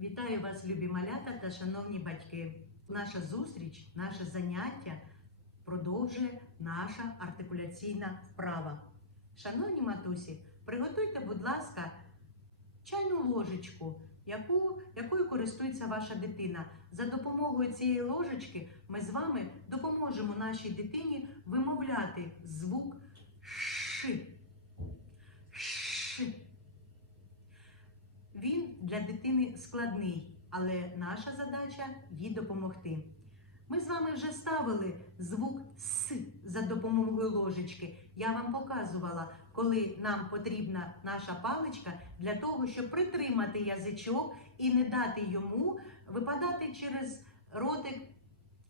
Вітаю вас, любі малята та шановні батьки. Наша зустріч, наше заняття продовжує наша артикуляційна вправа. Шановні матусі, приготуйте, будь ласка, чайну ложечку, яку, якою користується ваша дитина. За допомогою цієї ложечки ми з вами допоможемо нашій дитині вимовляти звук Ш. Ш. Він для дитини складний, але наша задача їй допомогти. Ми з вами вже ставили звук С за допомогою ложечки. Я вам показувала, коли нам потрібна наша паличка для того, щоб притримати язичок і не дати йому випадати через ротик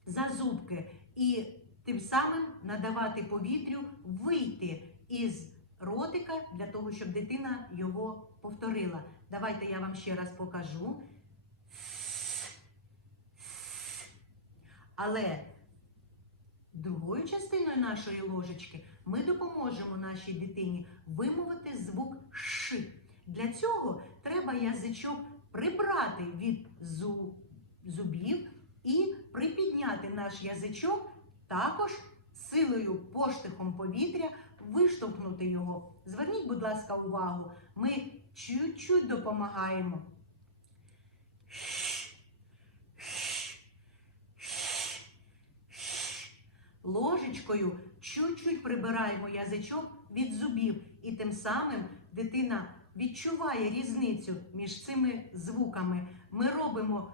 за зубки, і тим самим надавати повітрю вийти із для того, щоб дитина його повторила. Давайте я вам ще раз покажу. Але другою частиною нашої ложечки ми допоможемо нашій дитині вимовити звук Ш. Для цього треба язичок прибрати від зубів і припідняти наш язичок також силою поштихом повітря виштовхнути його. Зверніть, будь ласка, увагу, ми чуть-чуть допомагаємо. Ложечкою чуть-чуть прибираємо язичок від зубів, і тим самим дитина відчуває різницю між цими звуками. Ми робимо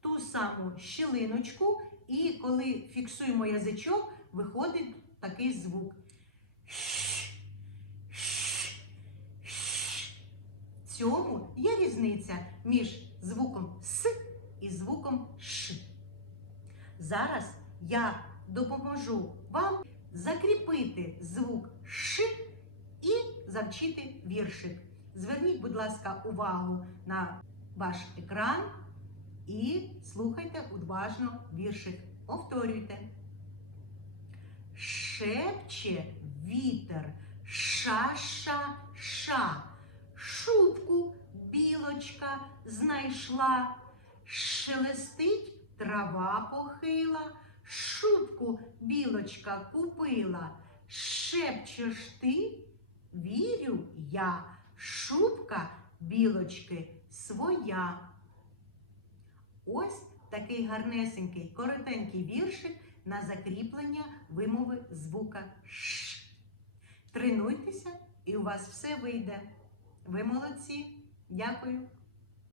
ту саму щілиночку, і коли фіксуємо язичок, виходить такий звук. В цьому є різниця між звуком С і звуком Ш. Зараз я допоможу вам закріпити звук Ш і завчити віршик. Зверніть, будь ласка, увагу на ваш екран і слухайте уважно віршик. Повторюйте. Шепче вітер, ша-ша-ша, шубку білочка знайшла, шелестить трава похила, шубку білочка купила. Шепчеш ти, вірю я, шубка білочки своя. Ось такий гарнесенький, коротенький віршик на закріплення вимови звука Ш. Тренуйтеся, і у вас все вийде. Ви молодці. Дякую.